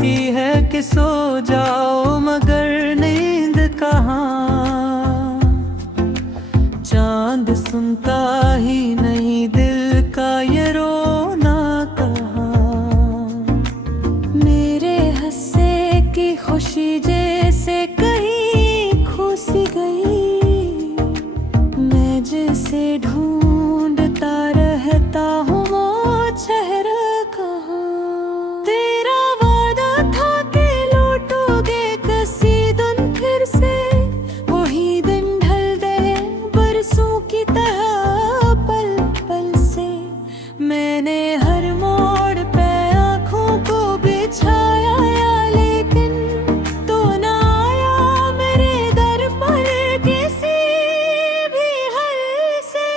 कहती है कि सो जाओ मगर नींद कहाँ। चांद सुनता ही नहीं दिल का ये रोना कहाँ। मेरे हंसे की खुशी जैसे कहीं खो सी गई। मैं जिसे ढूंढता रहता हूँ वो चेहरा कहाँ। तेरा वादा था कि लौटोगे किसी दिन फिर से। वही दिन ढल गए बरसों की तरह पल पल से। मैंने हर मोड़ पे आँखों को बिछाया लेकिन तो ना आया मेरे दर पर किसी भी हल से।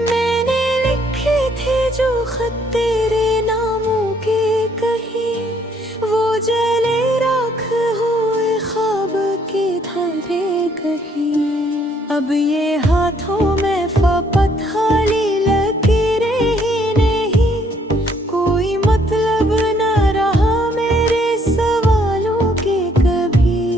मैंने लिखे थे जो खत तेरे नामों के कहीं, वो जले राख हुए ख्वाब के धारे कहीं। अब ये हाथों में फपत खाली लकीरें ही नहीं। कोई मतलब न रहा मेरे सवालों के कभी।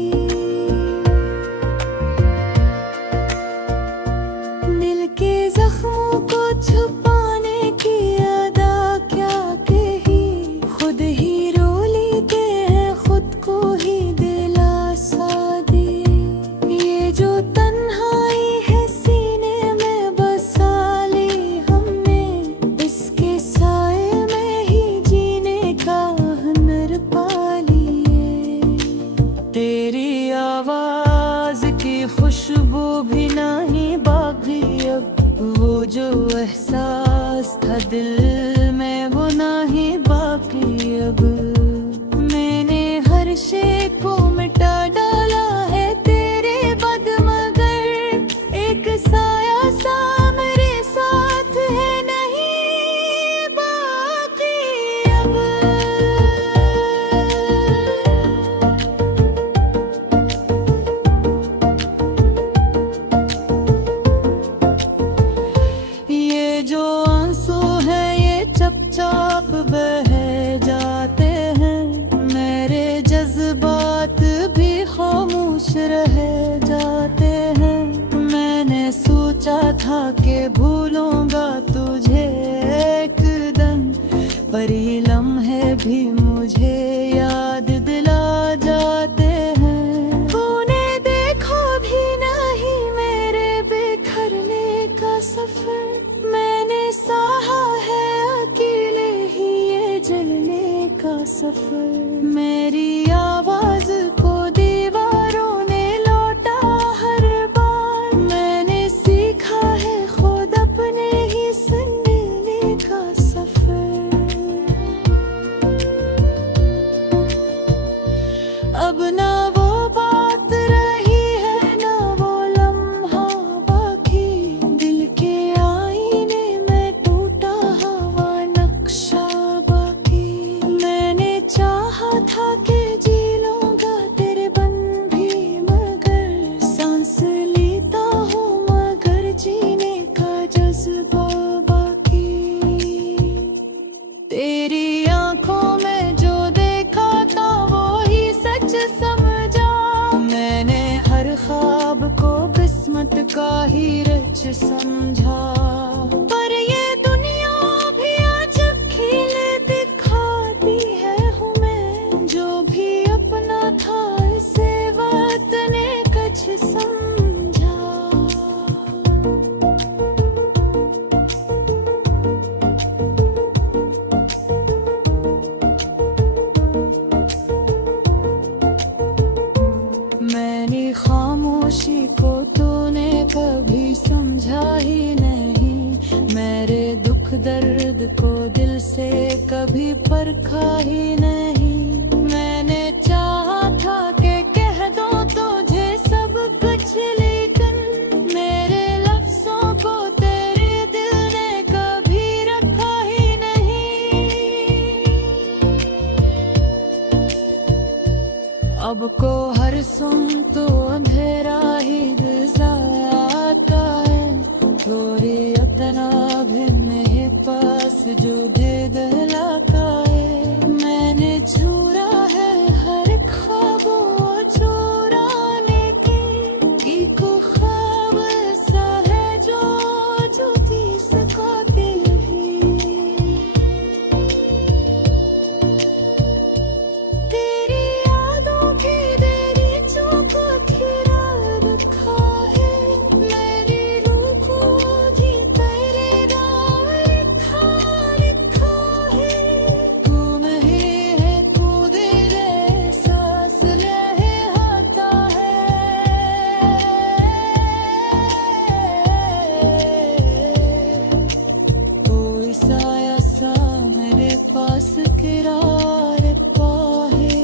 दिल के जख्मों को छुपाने की अदा क्या कही। खुद ही रो लेते हैं खुद को ही दिलासा दे। ये जो तन्हाई है सीने में बसा ली हमने, इसके साए में ही जीने का हुनर पा लिए। तेरी आवाज की खुशबू भी नहीं बाकी अब। वो जो एहसास था दिल में वो नहीं बाकी अब। मैंने हर शे को मिटा डाला है तेरे बद मगर एक साया सा मेरे साथ है नहीं बाकी अब। ये जो आंसू है ये चुपचाप बह जाते हैं। मेरे जज्बात भी खामोश रह जाते हैं। मैंने सोचा था कि भूलूंगा तुझे एक दिन, पर ये लम्हे भी मुझे याद दिला जाते हैं। तूने देखो भी नहीं मेरे बिखरने का सफर। मैंने सहा है अकेले ही ये जलने का सफर। मेरी आवाज को दीवारों ने लौटा हर बार। मैंने सीखा है खुद अपने ही सुनने का सफर। अब ना वो बात रही है ना वो लम्हा बाकी। दिल के आईने में टूटा हुआ नक्शा बाकी। मैंने चाहा था कि जी लूंगा तेरे बन भी मगर सांस लेता हूँ मगर जीने का जज्बा बाकी। तेरी आंखों में जो देखा था वो ही सच समझा। मैंने हर ख्वाब को किस्मत का ही रच समझा। पर ये दुनिया भी अजब खेल दिखाती है हूँ मैं। जो भी अपना था इसे वक्त ने कुछ समझा। मेरी खामोशी को तूने कभी समझा ही नहीं। मेरे दुख दर्द को दिल से कभी परखा ही नहीं। मैंने चाहा था कि कह दूं तुझे सब कुछ लेकिन मेरे लफ्जों को तेरे दिल ने कभी रखा ही नहीं। अब को हर सुन तो अंधेरा ही आता है, थोड़ी अपना भी मेरे पास जो दे दिलाता है। मैंने छुरा है हर ख्वाबों चुराने की को ख्वाब ऐसा है जो जुदी सकाते ही। तेरी यादों की देरी जो पथिरा रखा है, मेरी रूह को जी तेरे नाम लिखा लिखा है। तू नहीं है खुद रे सांस ले आता है, कोई साया सा मेरे पास किरार पा है।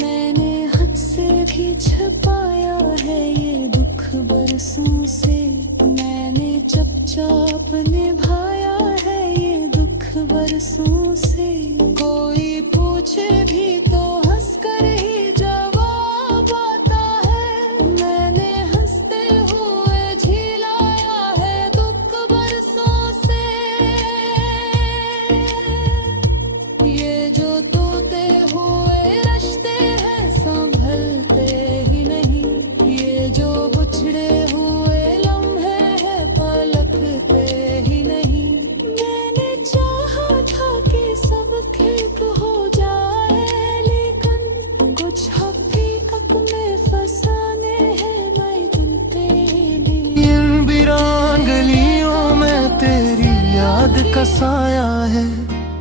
मैंने हद से भी छुपाया है ये दुख बरसों से, मैंने चुपचाप निभाया है ये दुख बरसों से। कोई पूछे भी तो हंसकर ही जवाब आता है, मैंने हंसते हुए झिलाया है दुख बरसों से। ये जो तोते हुए रश्ते हैं संभलते ही नहीं, ये जो बुछड़े हुए लम्हे हैं पलकते ही नहीं। मैंने चाहा था कि सब ठीक हो जाए, लेकिन कुछ हकीकत में फसाने हैं मैं पे लिए। इन वीरान गलियों में तेरी याद का साया है,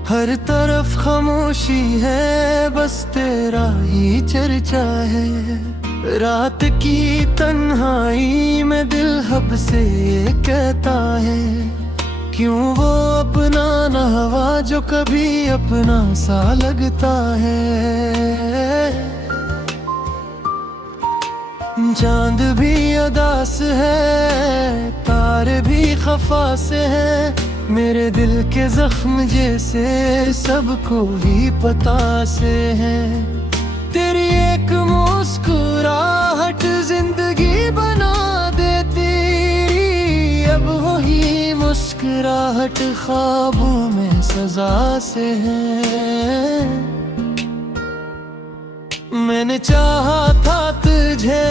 हर तरफ खामोशी है, बस तेरा ही चर्चा है। रात की तन्हाई में दिल हब से ये कहता है, क्यों वो अपना ना हवा जो कभी अपना सा लगता है। चांद भी उदास है, तारे भी खफा से है, मेरे दिल के जख्म जैसे सबको ही पता से है। तेरी एक मुस्कुराहट जिंदगी बना देती, अब वही मुस्कुराहट ख्वाबों में सजा से है। मैंने चाहा था तुझे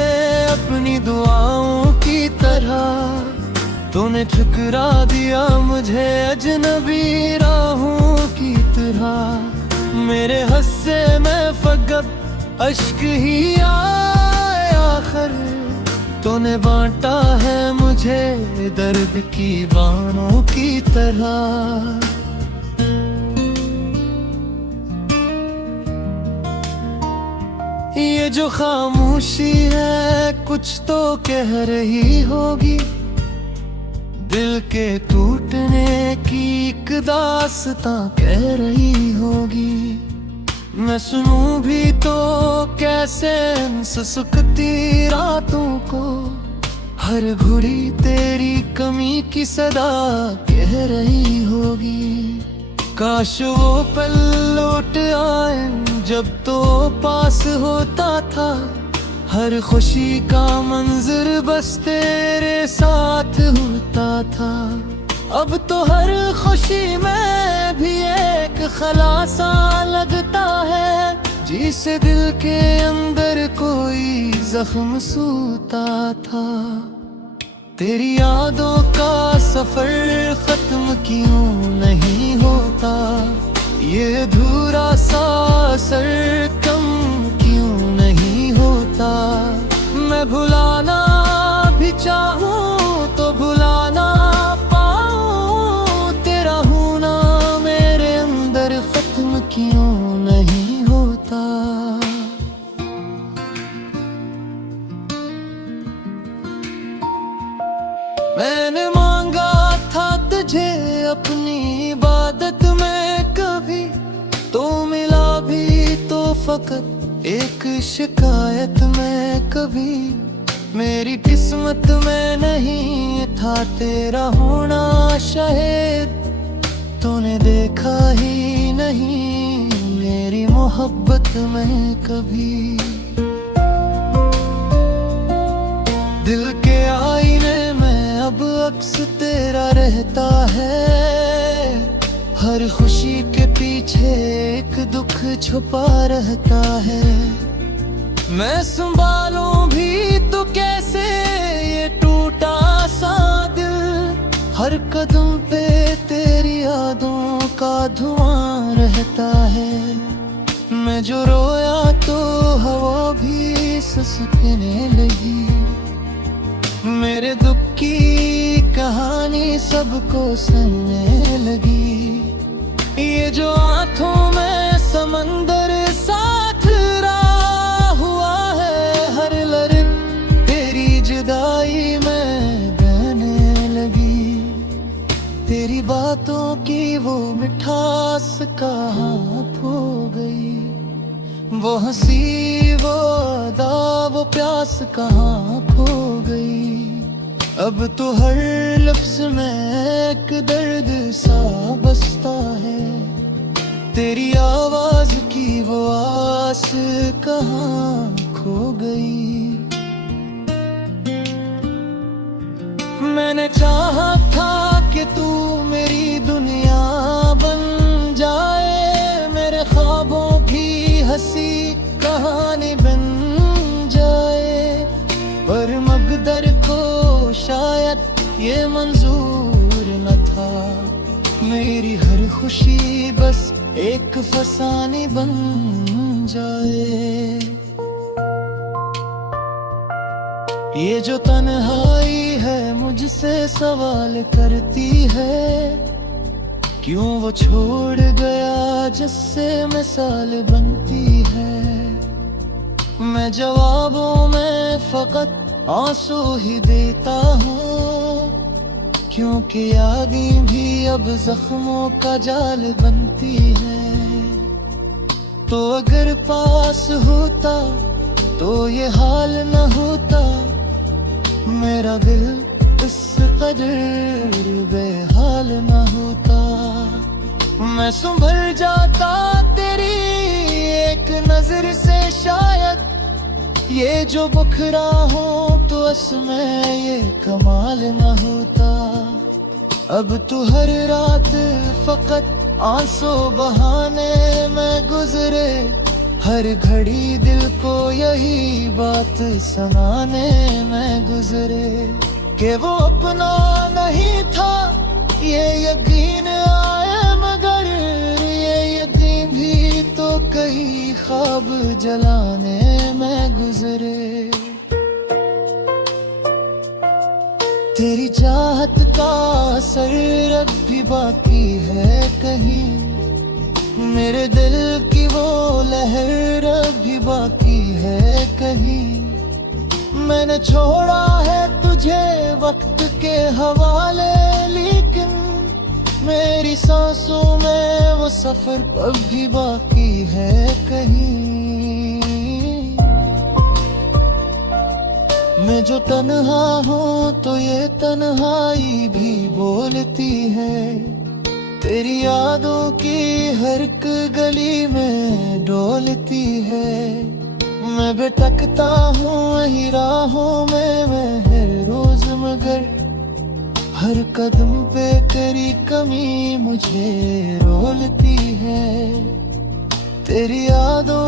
अपनी दुआओं की तरह, तूने ठुकरा दिया मुझे अजनबी राहों की तरह। मेरे हस्से में फकत अश्क ही आए आखिर, तूने बांटा है मुझे दर्द की बानों की तरह। ये जो खामोशी है कुछ तो कह रही होगी, दिल के टूटने की एक दास्तां कह रही होगी। मैं सुनूं भी तो कैसे इन सुसुकती रातों को, हर घड़ी तेरी कमी की सदा कह रही होगी। काश वो पल लौट आए जब तो पास होता था, हर खुशी का मंजर बस तेरे साथ होता था। अब तो हर खुशी में भी एक खलासा लगता है, जिसे दिल के अंदर कोई जख्म सूता था। तेरी यादों का सफर खत्म क्यों नहीं होता, ये अधूरा सा असर कम क्यों नहीं होता। मैं भुलाना भी चाहूँ तो भुला ना पाऊँ, तेरा होना मेरे अंदर खत्म क्यों नहीं होता। मैंने मांगा था तुझे अपनी इबादत में कभी, तो मिला भी तो फकत एक शिकायत में कभी मेरी किस्मत में नहीं था तेरा होना शायद तूने देखा ही नहीं मेरी मोहब्बत में कभी। दिल के आईने में अब अक्स तेरा रहता है, हर खुशी के पीछे एक दुख छुपा रहता है। मैं संभालूं भी तो कैसे ये टूटा सा दिल, हर कदम पे तेरी यादों का धुआं रहता है। मैं जो रोया तो हवा भी सुसकने लगी, मेरे दुख की कहानी सबको सुनने लगी। ये जो आंखों में समंदर साथ रहा हुआ है, हर लहर तेरी जुदाई में बहने लगी। तेरी बातों की वो मिठास कहाँ खो गई, वो हंसी वो अदा वो प्यास कहाँ खो गई। अब तो हर लफ्ज में एक दर्द सा बसता है, तेरी आवाज की वो आस कहाँ खो गई। मैंने चाहा था कि तू मेरी दुनिया बन जाए, मेरे ख्वाबों की हंसी कहानी बन जाए, पर मकदर को शायद ये मंजूर न था। मेरी हर खुशी बस एक फसाने बन जाए। ये जो तन्हाई है मुझसे सवाल करती है, क्यों वो छोड़ गया जिससे मिसाल बनती है। मैं जवाबों में फकत आंसू ही देता हूँ, क्योंकि यादें भी अब जख्मों का जाल बनती है। तो अगर पास होता तो ये हाल न होता, मेरा दिल इस कदर बेहाल न होता। मैं संभल जाता तेरी एक नजर से शायद, ये जो बखरा हो तो इसमें ये कमाल न होता। अब तू हर रात फकत आंसू बहाने में गुजरे, हर घड़ी दिल को यही बात सुनाने में गुजरे कि वो अपना नहीं था। ये यकीन आया मगर ये यकीन भी तो कई ख्वाब जलाने में गुजरे। तेरी चाहत का असर अब भी बाकी है कहीं, मेरे दिल की वो लहर अब भी बाकी है कहीं। मैंने छोड़ा है तुझे वक्त के हवाले, लेकिन मेरी सांसों में वो सफर अब भी बाकी है कहीं। मैं जो तन्हा हूँ तो ये तन्हाई भी बोलती है, तेरी यादों की हर एक गली में डोलती है। मैं भटकता हूँ वही राहों में मैं हर रोज, मगर हर कदम पे तेरी कमी मुझे रोलती है। तेरी यादों